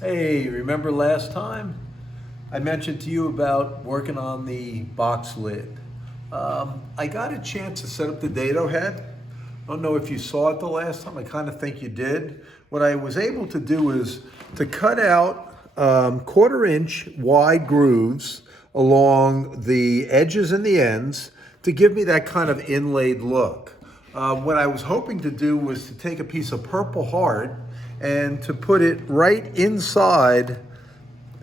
Hey, remember last time I mentioned to you about working on the box lid? I got a chance to set up the dado head. I don't know if you saw it the last time. I kind of think you did. What I was able to do is to cut out 1/4 inch wide grooves along the edges and the ends to give me that kind of inlaid look. What I was hoping to do was to take a piece of Purple Heart and to put it right inside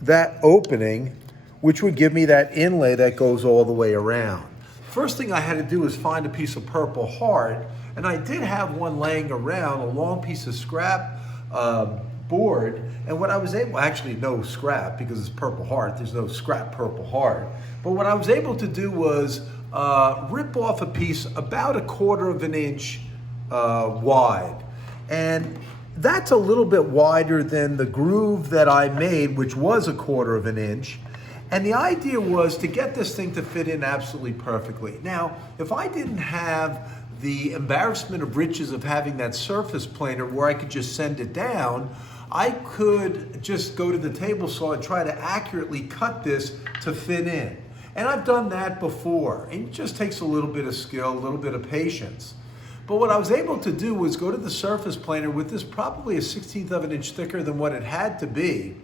that opening, which would give me that inlay that goes all the way around. First thing I had to do was find a piece of Purple Heart, and I did have one laying around, a long piece of scrap board, and what I was able, actually no scrap because it's Purple Heart, there's no scrap Purple Heart, but what I was able to do was rip off a piece about 1/4 inch wide. And that's a little bit wider than the groove that I made, which was 1/4 inch. And the idea was to get this thing to fit in absolutely perfectly. Now, if I didn't have the embarrassment of riches of having that surface planer where I could just send it down, I could just go to the table saw and try to accurately cut this to fit in. And I've done that before. And it just takes a little bit of skill, a little bit of patience. But what I was able to do was go to the surface planer with this probably 1/16 of an inch thicker than what it had to be,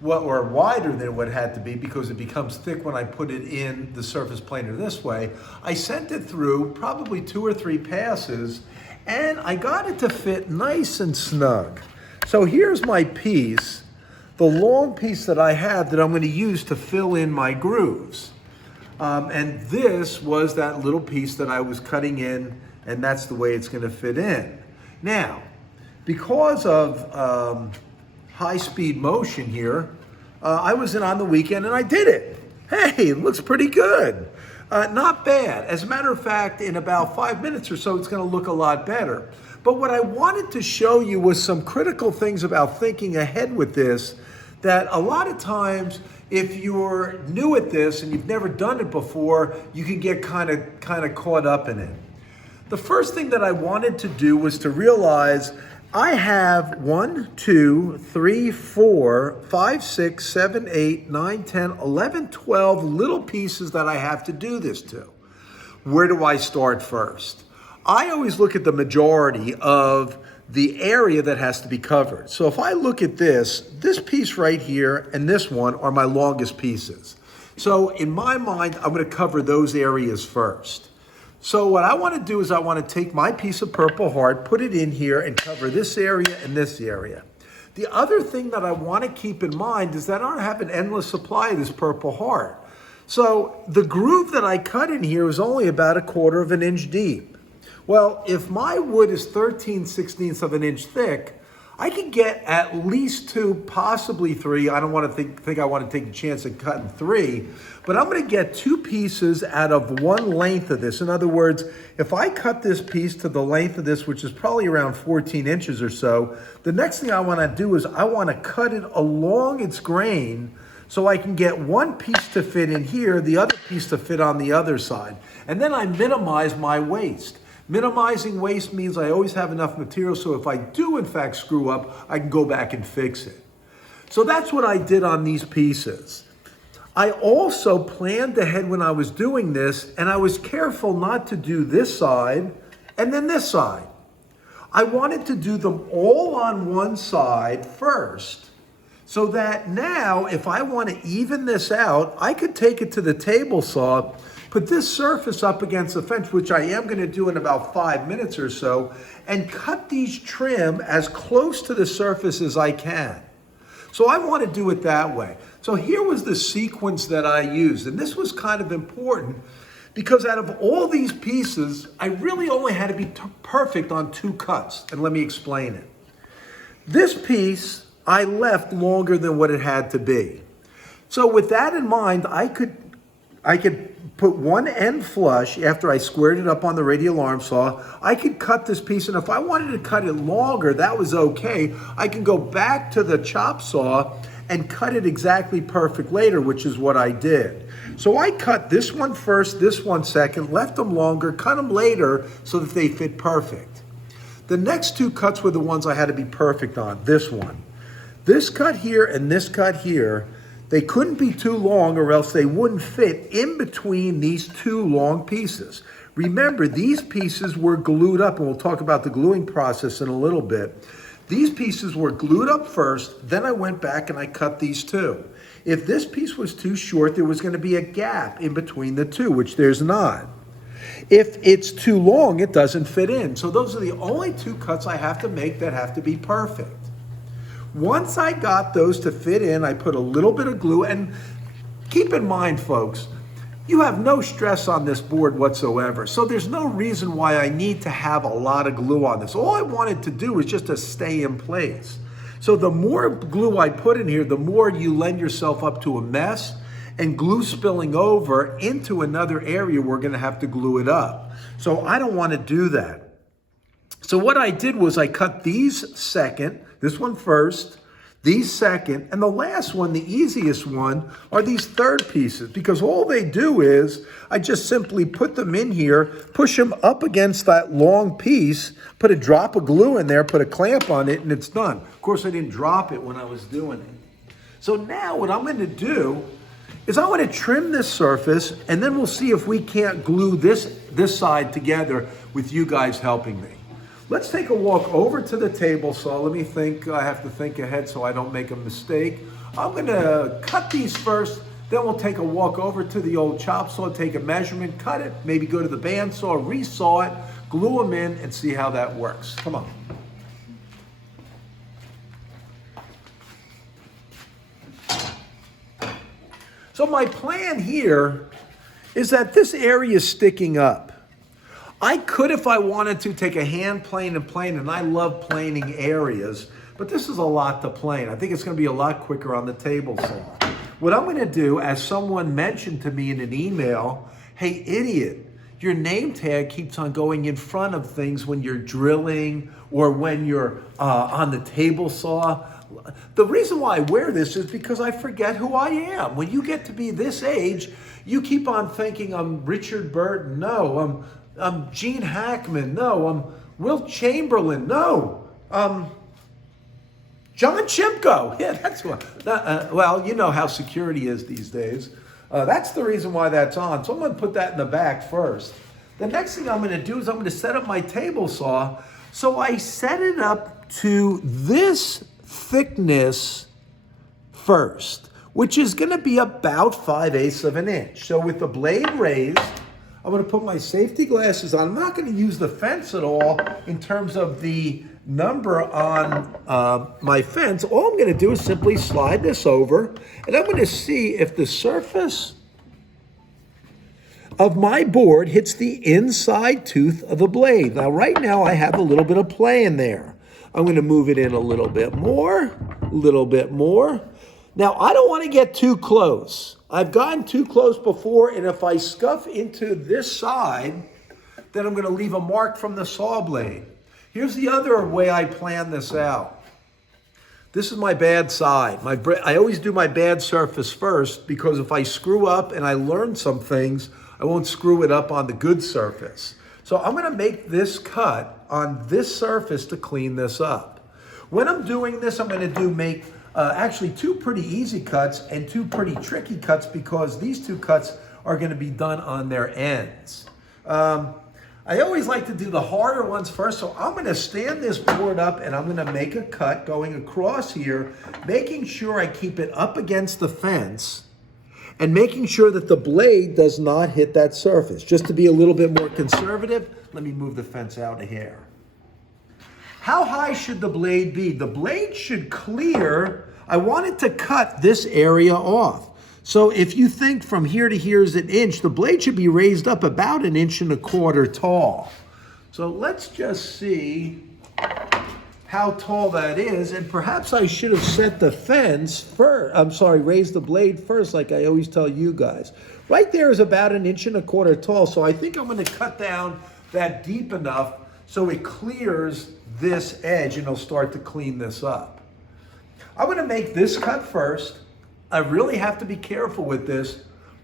or wider than what it had to be because it becomes thick when I put it in the surface planer this way. I sent it through probably 2 or 3 passes and I got it to fit nice and snug. So here's my piece, the long piece that I have that I'm going to use to fill in my grooves. And this was that little piece that I was cutting in, and that's the way it's going to fit in. Now, because of high-speed motion here, I was in on the weekend and I did it. Hey, it looks pretty good. Not bad. As a matter of fact, in about 5 minutes or so, it's going to look a lot better. But what I wanted to show you was some critical things about thinking ahead with this, that a lot of times, if you're new at this and you've never done it before, you can get kind of caught up in it. The first thing that I wanted to do was to realize I have 1, 2, 3, 4, 5, 6, 7, 8, 9, 10, 11, 12 little pieces that I have to do this to. Where do I start first? I always look at the majority of the area that has to be covered. So if I look at this piece right here and this one are my longest pieces. So in my mind, I'm going to cover those areas first. So what I want to do is I want to take my piece of Purple Heart, put it in here and cover this area and this area. The other thing that I want to keep in mind is that I don't have an endless supply of this Purple Heart. So the groove that I cut in here is only about 1/4 inch deep. Well, if my wood is 13/16 of an inch thick, I could get at least 2, possibly 3. I don't want to think I want to take a chance at cutting 3, but I'm going to get 2 pieces out of one length of this. In other words, if I cut this piece to the length of this, which is probably around 14 inches or so, the next thing I want to do is I want to cut it along its grain so I can get one piece to fit in here, the other piece to fit on the other side. And then I minimize my waste. Minimizing waste means I always have enough material, so if I do in fact screw up, I can go back and fix it. So that's what I did on these pieces. I also planned ahead when I was doing this, and I was careful not to do this side and then this side. I wanted to do them all on one side first, so that now if I want to even this out, I could take it to the table saw, put this surface up against the fence, which I am going to do in about 5 minutes or so, and cut these trim as close to the surface as I can. So I want to do it that way. So here was the sequence that I used, and this was kind of important because out of all these pieces, I really only had to be perfect on 2 cuts, and let me explain it. This piece, I left longer than what it had to be. So with that in mind, I could put one end flush after I squared it up on the radial arm saw. I could cut this piece, and if I wanted to cut it longer, that was okay. I can go back to the chop saw and cut it exactly perfect later, which is what I did. So I cut this one first, this one second, left them longer, cut them later so that they fit perfect. The next 2 cuts were the ones I had to be perfect on, this one. This cut here and this cut here, they couldn't be too long or else they wouldn't fit in between these two long pieces. Remember, these pieces were glued up, and we'll talk about the gluing process in a little bit. These pieces were glued up first, then I went back and I cut these two. If this piece was too short, there was going to be a gap in between the two, which there's not. If it's too long, it doesn't fit in. So those are the only two cuts I have to make that have to be perfect. Once I got those to fit in, I put a little bit of glue, and keep in mind, folks, you have no stress on this board whatsoever. So there's no reason why I need to have a lot of glue on this. All I wanted to do was just to stay in place. So the more glue I put in here, the more you lend yourself up to a mess and glue spilling over into another area, we're gonna have to glue it up. So I don't wanna do that. So what I did was I cut these second, this one first, these second, and the last one, the easiest one, are these third pieces, because all they do is, I just simply put them in here, push them up against that long piece, put a drop of glue in there, put a clamp on it, and it's done. Of course, I didn't drop it when I was doing it. So now what I'm gonna do is I'm gonna trim this surface, and then we'll see if we can't glue this side together with you guys helping me. Let's take a walk over to the table saw. Let me think, I have to think ahead so I don't make a mistake. I'm gonna cut these first, then we'll take a walk over to the old chop saw, take a measurement, cut it, maybe go to the bandsaw, resaw it, glue them in, and see how that works. Come on. So my plan here is that this area is sticking up. I could, if I wanted to, take a hand plane and plane, and I love planing areas, but this is a lot to plane. I think it's gonna be a lot quicker on the table saw. What I'm gonna do, as someone mentioned to me in an email, hey idiot, your name tag keeps on going in front of things when you're drilling or when you're on the table saw. The reason why I wear this is because I forget who I am. When you get to be this age, you keep on thinking I'm Richard Burton, no, I'm Gene Hackman, no, I'm Wilt Chamberlain, no, John Chimko. Yeah, that's what, well, you know how security is these days. That's the reason why that's on. So I'm gonna put that in the back first. The next thing I'm gonna do is I'm gonna set up my table saw. So I set it up to this thickness first, which is gonna be about 5/8 of an inch. So with the blade raised, I'm gonna put my safety glasses on. I'm not gonna use the fence at all in terms of the number on my fence. All I'm gonna do is simply slide this over, and I'm gonna see if the surface of my board hits the inside tooth of the blade. Now, right now, I have a little bit of play in there. I'm gonna move it in a little bit more, a little bit more. Now, I don't wanna get too close. I've gotten too close before, and if I scuff into this side, then I'm gonna leave a mark from the saw blade. Here's the other way I plan this out. This is my bad side. I always do my bad surface first, because if I screw up and I learn some things, I won't screw it up on the good surface. So I'm gonna make this cut on this surface to clean this up. When I'm doing this, I'm gonna make actually two pretty easy cuts and two pretty tricky cuts, because these two cuts are gonna be done on their ends. I always like to do the harder ones first, so I'm gonna stand this board up and I'm gonna make a cut going across here, making sure I keep it up against the fence and making sure that the blade does not hit that surface. Just to be a little bit more conservative, let me move the fence out a hair. How high should the blade be? The blade should clear. I wanted to cut this area off. So if you think from here to here is an inch, the blade should be raised up about 1.25 inches tall. So let's just see how tall that is. And perhaps I should have set the fence first. I'm sorry, raised the blade first, like I always tell you guys. Right there is about 1.25 inches tall. So I think I'm gonna cut down that deep enough so it clears this edge, and it'll start to clean this up. I'm gonna make this cut first. I really have to be careful with this.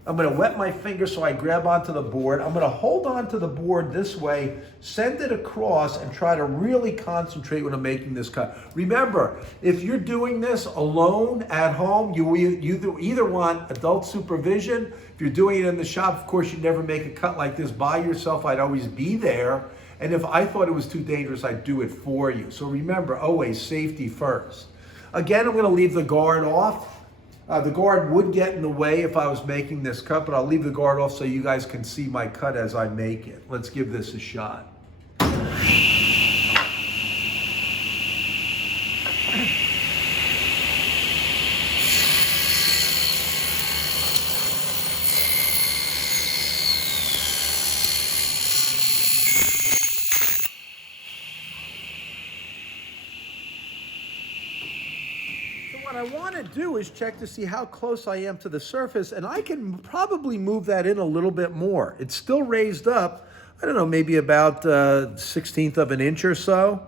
I'm gonna wet my finger so I grab onto the board. I'm gonna hold onto the board this way, send it across, and try to really concentrate when I'm making this cut. Remember, if you're doing this alone at home, you either want adult supervision. If you're doing it in the shop, of course, you'd never make a cut like this by yourself. I'd always be there. And if I thought it was too dangerous, I'd do it for you. So remember, always safety first. Again, I'm gonna leave the guard off. The guard would get in the way if I was making this cut, but I'll leave the guard off so you guys can see my cut as I make it. Let's give this a shot. What I want to do is check to see how close I am to the surface, and I can probably move that in a little bit more. It's still raised up, I don't know, maybe about 1/16 of an inch or so.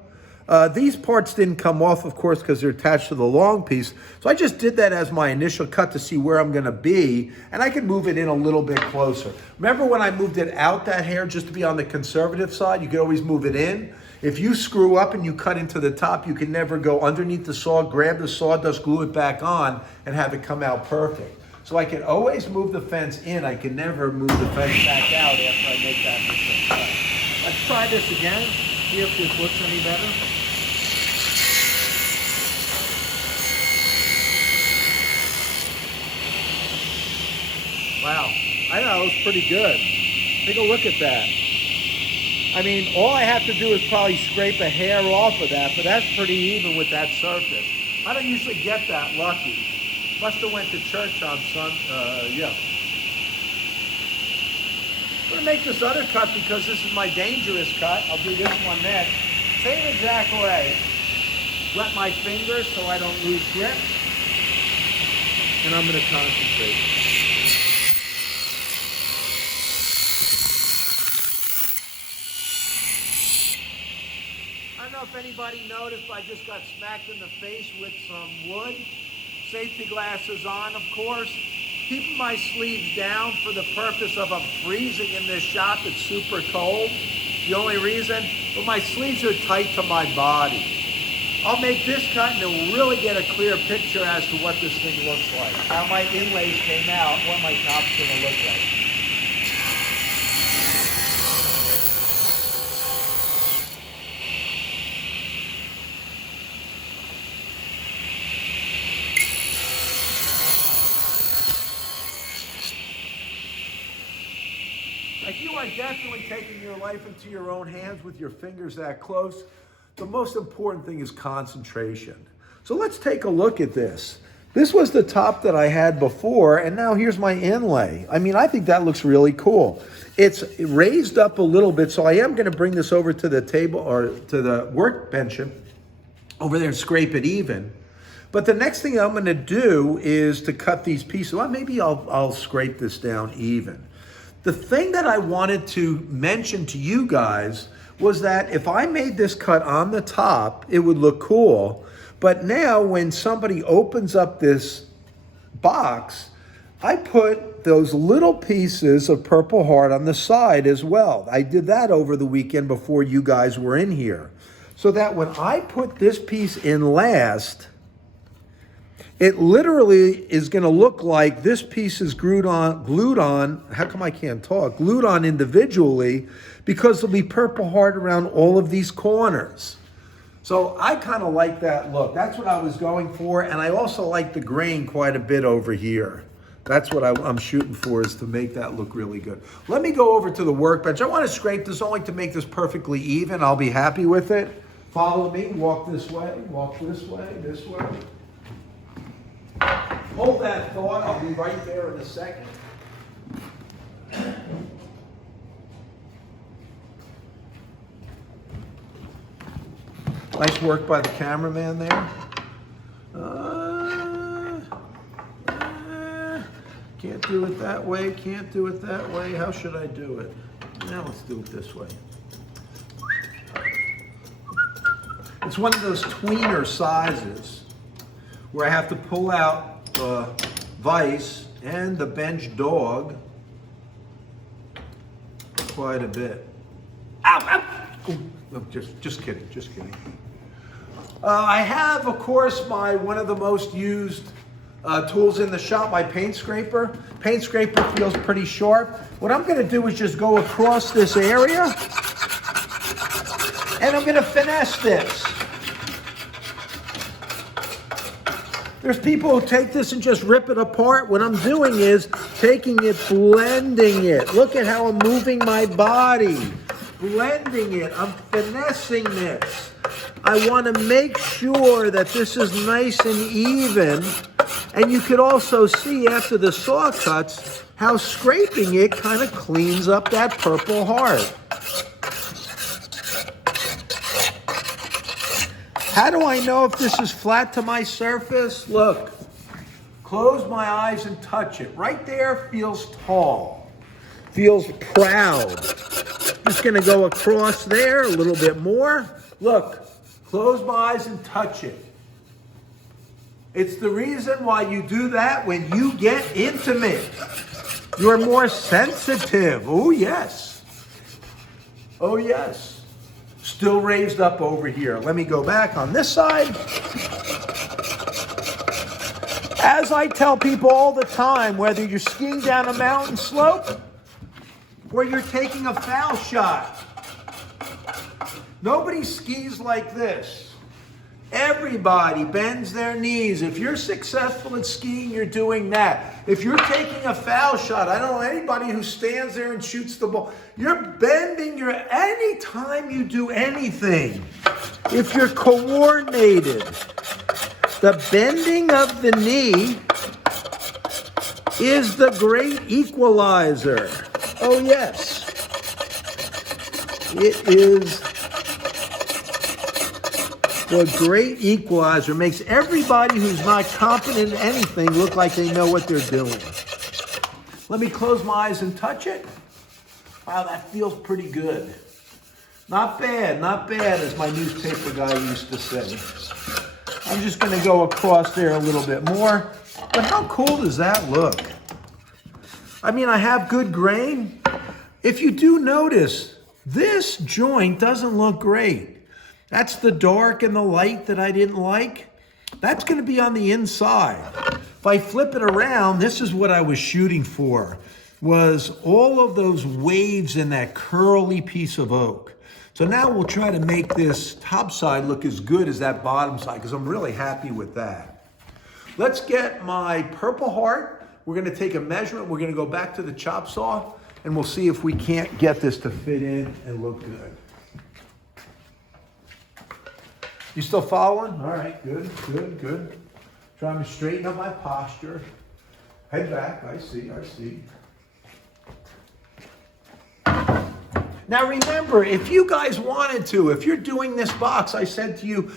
These parts didn't come off, of course, because they're attached to the long piece. So I just did that as my initial cut to see where I'm going to be, and I can move it in a little bit closer. Remember when I moved it out that hair just to be on the conservative side? You could always move it in. If you screw up and you cut into the top, you can never go underneath the saw, grab the sawdust, glue it back on, and have it come out perfect. So I can always move the fence in. I can never move the fence back out after I make that initial cut. Let's try this again, see if this looks any better. Wow, I know, it was pretty good. Take a look at that. I mean, all I have to do is probably scrape a hair off of that, but that's pretty even with that surface. I don't usually get that lucky. Must have went to church on yeah. I'm gonna make this other cut because this is my dangerous cut. I'll do this one next. Same exact way. Wet my fingers so I don't lose grip. And I'm gonna concentrate. I don't know if anybody noticed, I just got smacked in the face with some wood. Safety glasses on, of course. Keeping my sleeves down for the purpose of I'm freezing in this shop. It's super cold. The only reason, but my sleeves are tight to my body. I'll make this cut and it'll really get a clear picture as to what this thing looks like. How my inlays came out, what my top's gonna look like. Like, you are definitely taking your life into your own hands with your fingers that close. The most important thing is concentration. So let's take a look at this. This was the top that I had before, and now here's my inlay. I mean, I think that looks really cool. It's raised up a little bit, so I am gonna bring this over to the table or to the workbench over there and scrape it even. But the next thing I'm gonna do is to cut these pieces. Well, maybe I'll scrape this down even. The thing that I wanted to mention to you guys was that if I made this cut on the top, it would look cool. But now when somebody opens up this box, I put those little pieces of Purple Heart on the side as well. I did that over the weekend before you guys were in here. So that when I put this piece in last, it literally is going to look like this piece is glued on, how come I can't talk? Glued on individually, because there'll be Purple Heart around all of these corners. So I kind of like that look. That's what I was going for, and I also like the grain quite a bit over here. That's what I'm shooting for, is to make that look really good. Let me go over to the workbench. I want to scrape this only to make this perfectly even. I'll be happy with it. Follow me, walk this way, this way. Hold that thought, I'll be right there in a second. Nice work by the cameraman there. Can't do it that way, can't do it that way. How should I do it? Now let's do it this way. It's one of those tweener sizes where I have to pull out the vise and the bench dog quite a bit. Ow, ow. Oh, just kidding, just kidding. I have, of course, one of the most used tools in the shop, my paint scraper. Paint scraper feels pretty sharp. What I'm going to do is just go across this area, and I'm going to finesse this. There's people who take this and just rip it apart. What I'm doing is taking it, blending it. Look at how I'm moving my body. Blending it. I'm finessing this. I want to make sure that this is nice and even. And you could also see after the saw cuts how scraping it kind of cleans up that Purple Heart. How do I know if this is flat to my surface? Look, close my eyes and touch it. Right there feels tall, feels proud. Just gonna go across there a little bit more. Look, close my eyes and touch it. It's the reason why you do that when you get intimate. You're more sensitive. Oh, yes. Oh, yes. Still raised up over here. Let me go back on this side. As I tell people all the time, whether you're skiing down a mountain slope or you're taking a foul shot, nobody skis like this. Everybody bends their knees. If you're successful at skiing, you're doing that. If you're taking a foul shot, I don't know anybody who stands there and shoots the ball. You're bending anytime you do anything. If you're coordinated, the bending of the knee is the great equalizer. Oh, yes. It is the great equalizer. Makes everybody who's not competent in anything look like they know what they're doing. Let me close my eyes and touch it. Wow, that feels pretty good. Not bad, as my newspaper guy used to say. I'm just going to go across there a little bit more. But how cool does that look? I mean, I have good grain. If you do notice, this joint doesn't look great. That's the dark and the light that I didn't like. That's going to be on the inside. If I flip it around, this is what I was shooting for, was all of those waves in that curly piece of oak. So now we'll try to make this top side look as good as that bottom side, because I'm really happy with that. Let's get my Purple Heart. We're going to take a measurement. We're going to go back to the chop saw, and we'll see if we can't get this to fit in and look good. You still following? All right, good, good, good. Trying to straighten up my posture. Head back, I see. Now remember, if you guys wanted to, if you're doing this box, I said to you,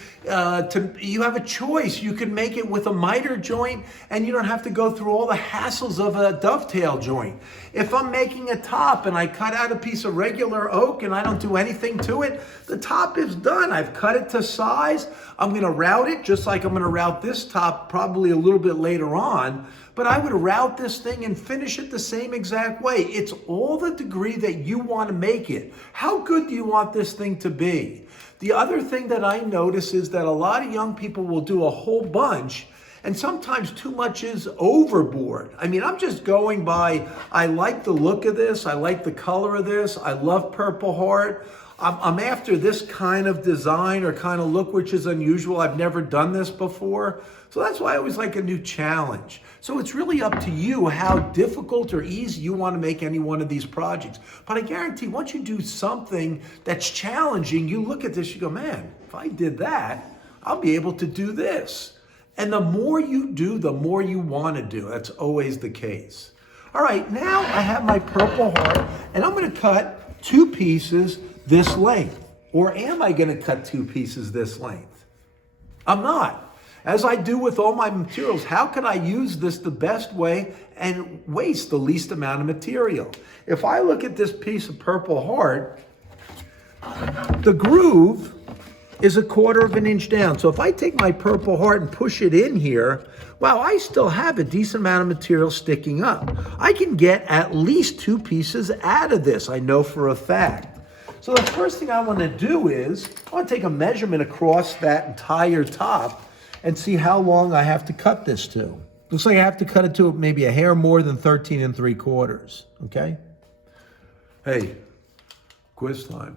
you have a choice. You can make it with a miter joint and you don't have to go through all the hassles of a dovetail joint. If I'm making a top and I cut out a piece of regular oak and I don't do anything to it, the top is done. I've cut it to size. I'm gonna route it just like I'm gonna route this top probably a little bit later on. But I would route this thing and finish it the same exact way. It's all the degree that you want to make it. How good do you want this thing to be? The other thing that I notice is that a lot of young people will do a whole bunch, and sometimes too much is overboard. I mean, I'm just going by, I like the look of this, I like the color of this, I love Purple Heart. I'm after this kind of design or kind of look, which is unusual. I've never done this before. So that's why I always like a new challenge. So it's really up to you how difficult or easy you want to make any one of these projects. But I guarantee once you do something that's challenging, you look at this, you go, man, if I did that, I'll be able to do this. And the more you do, the more you want to do. That's always the case. All right, now I have my Purple Heart, and I'm going to cut 2 pieces this length. Or am I going to cut 2 pieces this length? I'm not. As I do with all my materials, how can I use this the best way and waste the least amount of material? If I look at this piece of Purple Heart, the groove is 1/4 of an inch down. So if I take my Purple Heart and push it in here, wow, I still have a decent amount of material sticking up. I can get at least 2 pieces out of this, I know for a fact. So the first thing I want to do is, I want to take a measurement across that entire top and see how long I have to cut this to. Looks like I have to cut it to maybe a hair more than 13 3/4, okay? Hey, quiz time.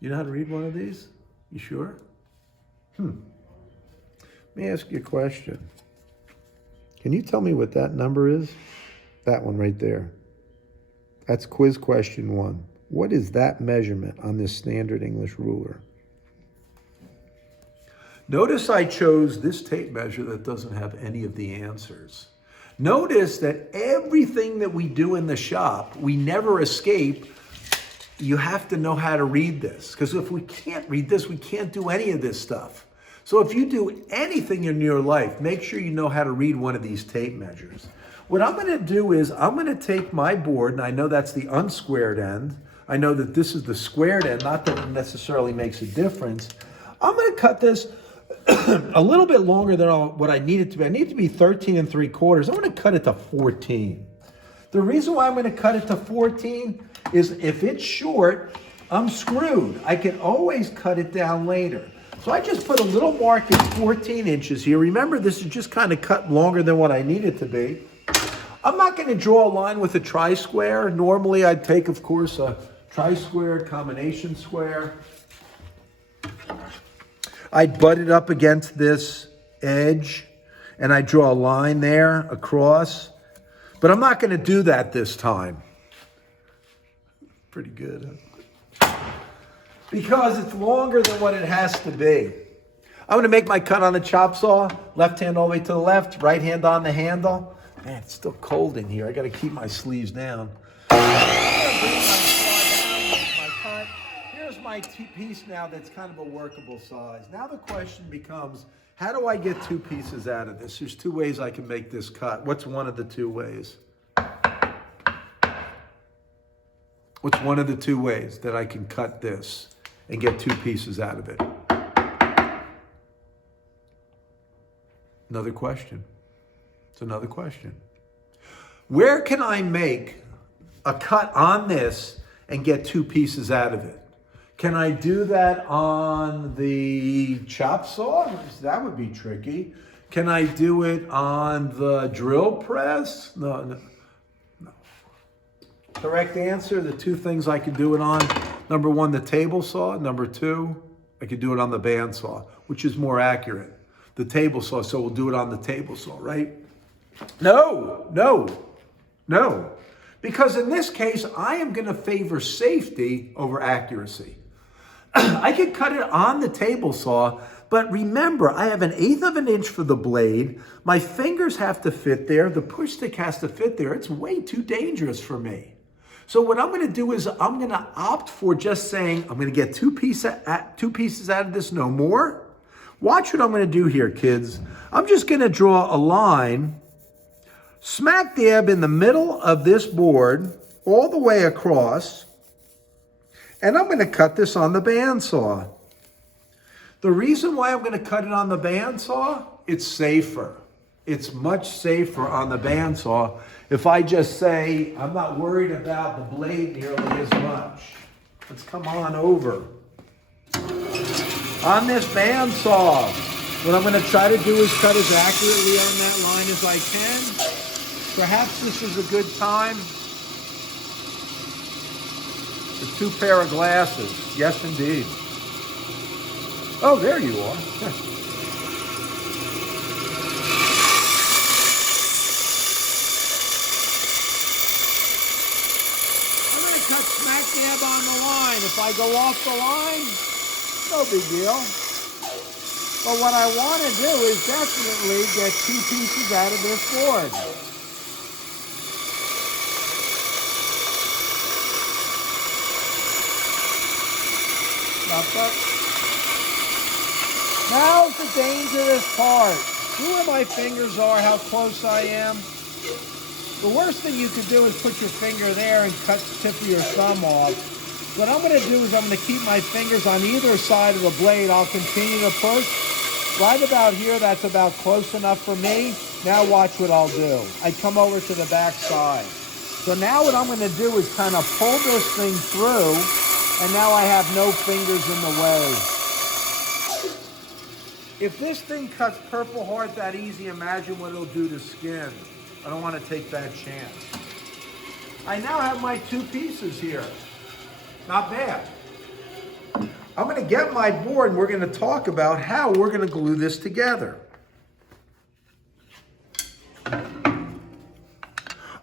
You know how to read one of these? You sure? Let me ask you a question. Can you tell me what that number is? That one right there. That's quiz question 1. What is that measurement on this standard English ruler? Notice I chose this tape measure that doesn't have any of the answers. Notice that everything that we do in the shop, we never escape. You have to know how to read this, because if we can't read this, we can't do any of this stuff. So if you do anything in your life, make sure you know how to read one of these tape measures. What I'm going to do is I'm going to take my board, and I know that's the unsquared end. I know that this is the squared end, not that it necessarily makes a difference. I'm going to cut this a little bit longer than what I need it to be. I need it to be 13 3/4. I'm going to cut it to 14. The reason why I'm going to cut it to 14 is if it's short, I'm screwed. I can always cut it down later. So I just put a little mark at 14 inches here. Remember, this is just kind of cut longer than what I need it to be. I'm not going to draw a line with a tri-square. Normally I'd take, of course, a tri-square, combination square. I'd butt it up against this edge, and I draw a line there across. But I'm not going to do that this time. Pretty good, huh? Because it's longer than what it has to be. I'm going to make my cut on the chop saw. Left hand all the way to the left, right hand on the handle. Man, it's still cold in here. I got to keep my sleeves down. Here's my piece now that's kind of a workable size. Now the question becomes, how do I get 2 pieces out of this? There's 2 ways I can make this cut. What's one of the 2 ways? What's one of the 2 ways that I can cut this and get 2 pieces out of it? Another question. It's another question. Where can I make a cut on this and get 2 pieces out of it? Can I do that on the chop saw? That would be tricky. Can I do it on the drill press? No. Correct answer, the 2 things I can do it on. Number 1, the table saw. Number 2, I could do it on the bandsaw, which is more accurate. The table saw, so we'll do it on the table saw, right? No. Because in this case, I am going to favor safety over accuracy. I could cut it on the table saw, but remember, I have 1/8 of an inch for the blade. My fingers have to fit there. The push stick has to fit there. It's way too dangerous for me. So what I'm going to do is I'm going to opt for just saying, I'm going to get 2 pieces out of this, no more. Watch what I'm going to do here, kids. I'm just going to draw a line smack dab in the middle of this board, all the way across, and I'm going to cut this on the bandsaw. The reason why I'm going to cut it on the bandsaw, it's safer. It's much safer on the bandsaw if I just say, I'm not worried about the blade nearly as much. Let's come on over. On this bandsaw, what I'm going to try to do is cut as accurately on that line as I can. Perhaps this is a good time for 2 pair of glasses. Yes, indeed. Oh, there you are. I'm going to cut smack dab on the line. If I go off the line, no big deal. But what I want to do is definitely get 2 pieces out of this board. Now's the dangerous part. See where my fingers are, how close I am? The worst thing you could do is put your finger there and cut the tip of your thumb off. What I'm going to do is I'm going to keep my fingers on either side of the blade. I'll continue to push. Right about here, that's about close enough for me. Now watch what I'll do. I come over to the back side. So now what I'm going to do is kind of pull this thing through, and now I have no fingers in the way. If this thing cuts Purple Heart that easy, imagine what it'll do to skin. I don't want to take that chance. I now have my two pieces here. Not bad. I'm going to get my board and we're going to talk about how we're going to glue this together.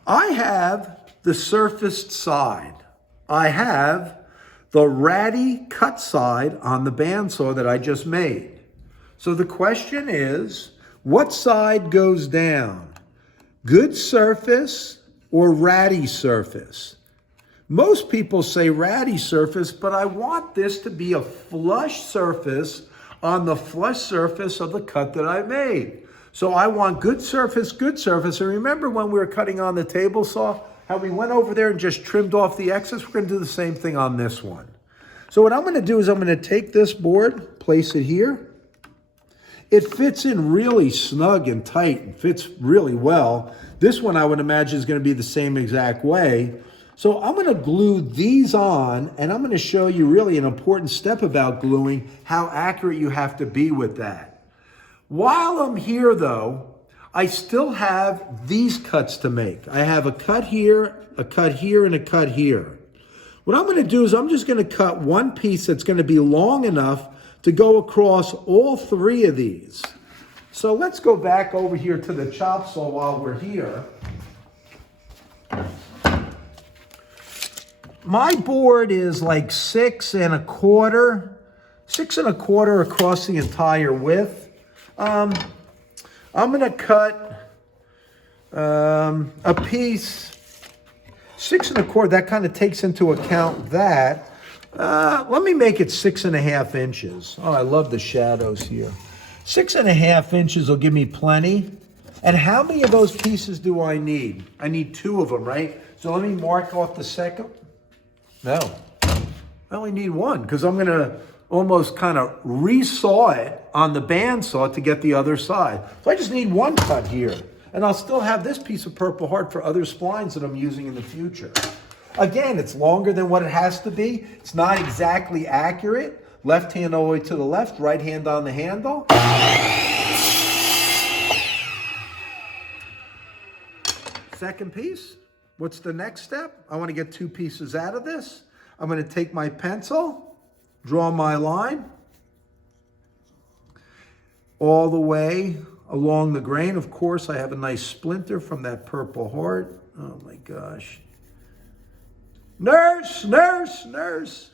I have the surfaced side. I have the ratty cut side on the bandsaw that I just made. So the question is, what side goes down? Good surface or ratty surface? Most people say ratty surface, but I want this to be a flush surface on the flush surface of the cut that I made. So I want good surface, good surface. And remember when we were cutting on the table saw, how we went over there and just trimmed off the excess? We're going to do the same thing on this one. So what I'm going to do is I'm going to take this board, place it here. It fits in really snug and tight and fits really well. This one I would imagine is going to be the same exact way. So I'm going to glue these on, and I'm going to show you really an important step about gluing, how accurate you have to be with that. While I'm here though, I still have these cuts to make. I have a cut here, and a cut here. What I'm going to do is I'm just going to cut one piece that's going to be long enough to go across all three of these. So let's go back over here to the chop saw while we're here. My board is like 6 1/4 across the entire width. I'm going to cut a piece 6 1/4. That kind of takes into account that. Let me make it 6.5 inches. Oh, I love the shadows here. 6.5 inches will give me plenty. And how many of those pieces do I need? I need 2 of them, right? So let me mark off the second. No, I only need 1 because I'm going to almost kind of resaw it on the bandsaw to get the other side. So I just need 1 cut here. And I'll still have this piece of Purple Heart for other splines that I'm using in the future. Again, it's longer than what it has to be. It's not exactly accurate. Left hand all the way to the left, right hand on the handle. Second piece. What's the next step? I want to get 2 pieces out of this. I'm going to take my pencil, draw my line all the way along the grain. Of course, I have a nice splinter from that Purple Heart. Oh my gosh. Nurse, nurse, nurse.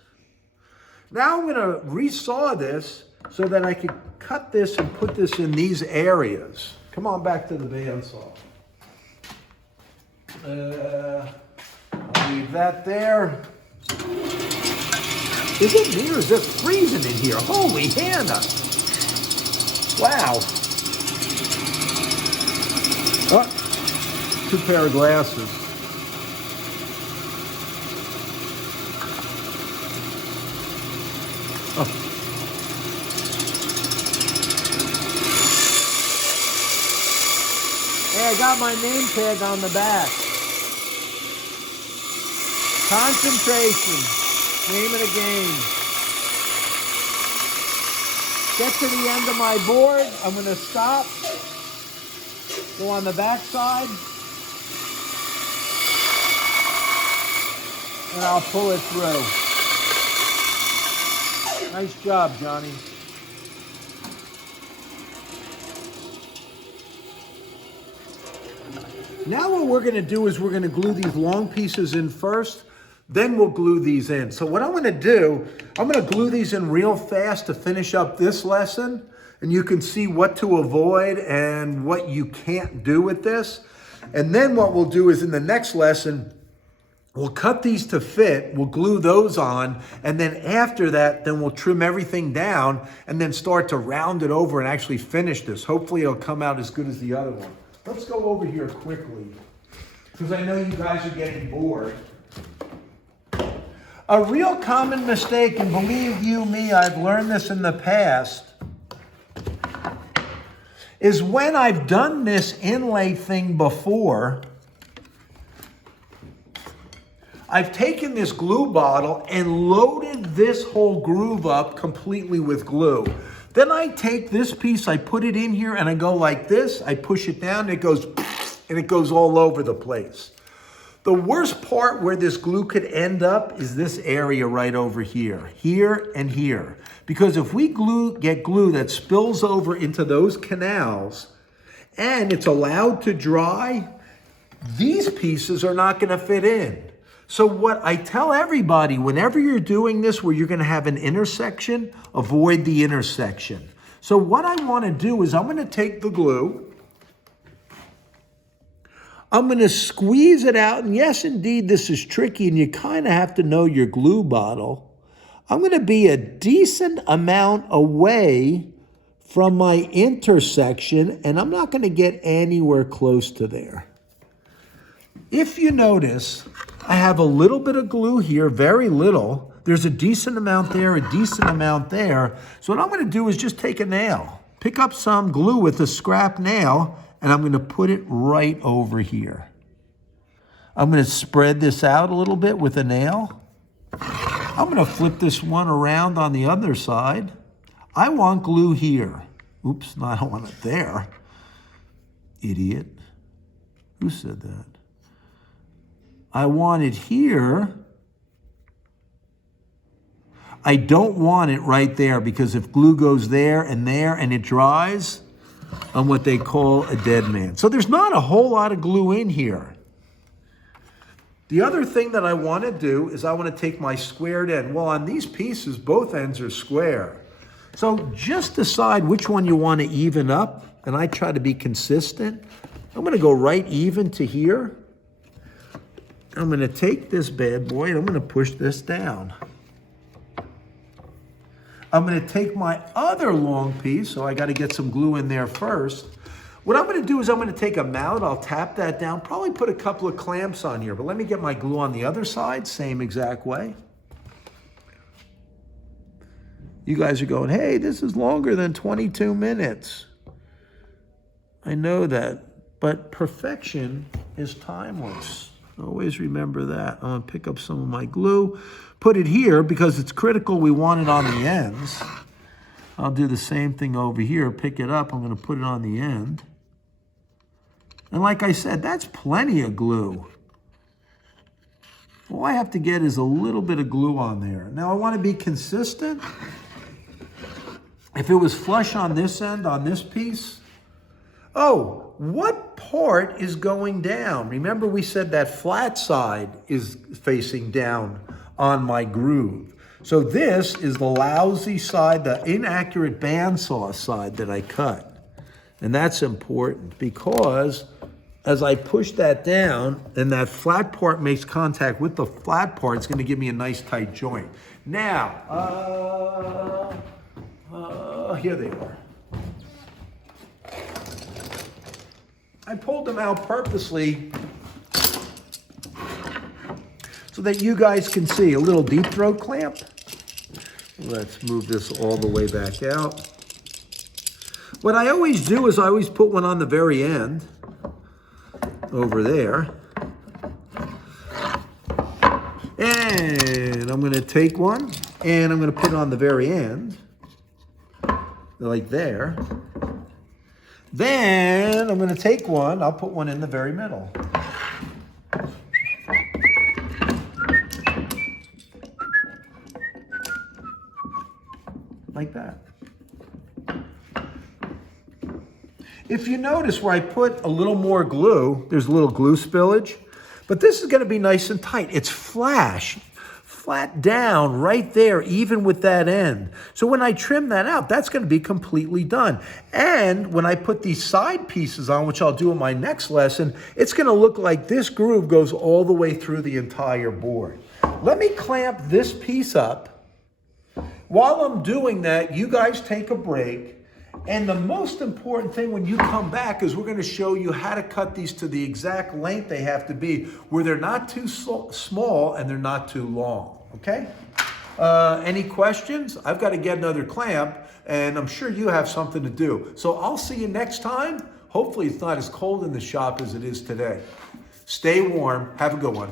Now I'm going to resaw this so that I can cut this and put this in these areas. Come on back to the bandsaw. I'll leave that there. Is it me or is it freezing in here? Holy Hannah. Wow. Oh, 2 pair of glasses. Oh. Hey, I got my name tag on the back. Concentration, name of the game. Get to the end of my board. I'm going to stop. Go on the back side. And I'll pull it through. Nice job, Johnny. Now what we're going to do is we're going to glue these long pieces in first. Then we'll glue these in. So what I'm going to do, I'm going to glue these in real fast to finish up this lesson. And you can see what to avoid and what you can't do with this. And then what we'll do is in the next lesson, we'll cut these to fit. We'll glue those on. And then after that, then we'll trim everything down and then start to round it over and actually finish this. Hopefully it'll come out as good as the other one. Let's go over here quickly because I know you guys are getting bored. A real common mistake, and believe you me, I've learned this in the past, is when I've done this inlay thing before, I've taken this glue bottle and loaded this whole groove up completely with glue. Then I take this piece, I put it in here, and I go like this, I push it down, and it goes all over the place. The worst part where this glue could end up is this area right over here and here. Because if we get glue that spills over into those canals and it's allowed to dry, these pieces are not going to fit in. So what I tell everybody, whenever you're doing this where you're going to have an intersection, avoid the intersection. So what I want to do is I'm going to take the glue, I'm going to squeeze it out, and yes, indeed, this is tricky, and you kind of have to know your glue bottle. I'm going to be a decent amount away from my intersection, and I'm not going to get anywhere close to there. If you notice, I have a little bit of glue here, very little. There's a decent amount there, a decent amount there. So what I'm going to do is just take a nail, pick up some glue with a scrap nail, and I'm going to put it right over here. I'm going to spread this out a little bit with a nail. I'm going to flip this one around on the other side. I want glue here. Oops, no, I don't want it there. Idiot. Who said that? I want it here. I don't want it right there because if glue goes there and it dries, I'm what they call a dead man. So there's not a whole lot of glue in here. The other thing that I want to do is I want to take my squared end. Well, on these pieces, both ends are square. So just decide which one you want to even up, and I try to be consistent. I'm going to go right even to here. I'm going to take this bad boy and I'm going to push this down. I'm going to take my other long piece, so I got to get some glue in there first. What I'm going to do is I'm going to take a mallet, I'll tap that down, probably put a couple of clamps on here, but let me get my glue on the other side, same exact way. You guys are going, hey, this is longer than 22 minutes. I know that, but perfection is timeless. Always remember that. I'm going to pick up some of my glue, put it here because it's critical we want it on the ends. I'll do the same thing over here, pick it up, I'm going to put it on the end. And like I said, that's plenty of glue. All I have to get is a little bit of glue on there. Now I want to be consistent. If it was flush on this end, on this piece, oh, what part is going down? Remember we said that flat side is facing down on my groove. So this is the lousy side, the inaccurate bandsaw side that I cut. And that's important because as I push that down and that flat part makes contact with the flat part, it's going to give me a nice tight joint. Now, here they are. I pulled them out purposely so that you guys can see a little deep throat clamp. Let's move this all the way back out. What I always do is I always put one on the very end over there. And I'm going to take one and I'm going to put it on the very end, like there. Then I'm going to take one, I'll put one in the very middle. Like that. If you notice where I put a little more glue, there's a little glue spillage, but this is going to be nice and tight. It's flat down right there, even with that end. So when I trim that out, that's going to be completely done. And when I put these side pieces on, which I'll do in my next lesson, it's going to look like this groove goes all the way through the entire board. Let me clamp this piece up. While I'm doing that, you guys take a break And the most important thing when you come back is we're going to show you how to cut these to the exact length they have to be, where they're not too small and they're not too long, okay? Any questions? I've got to get another clamp, and I'm sure you have something to do. So I'll see you next time. Hopefully it's not as cold in the shop as it is today. Stay warm. Have a good one.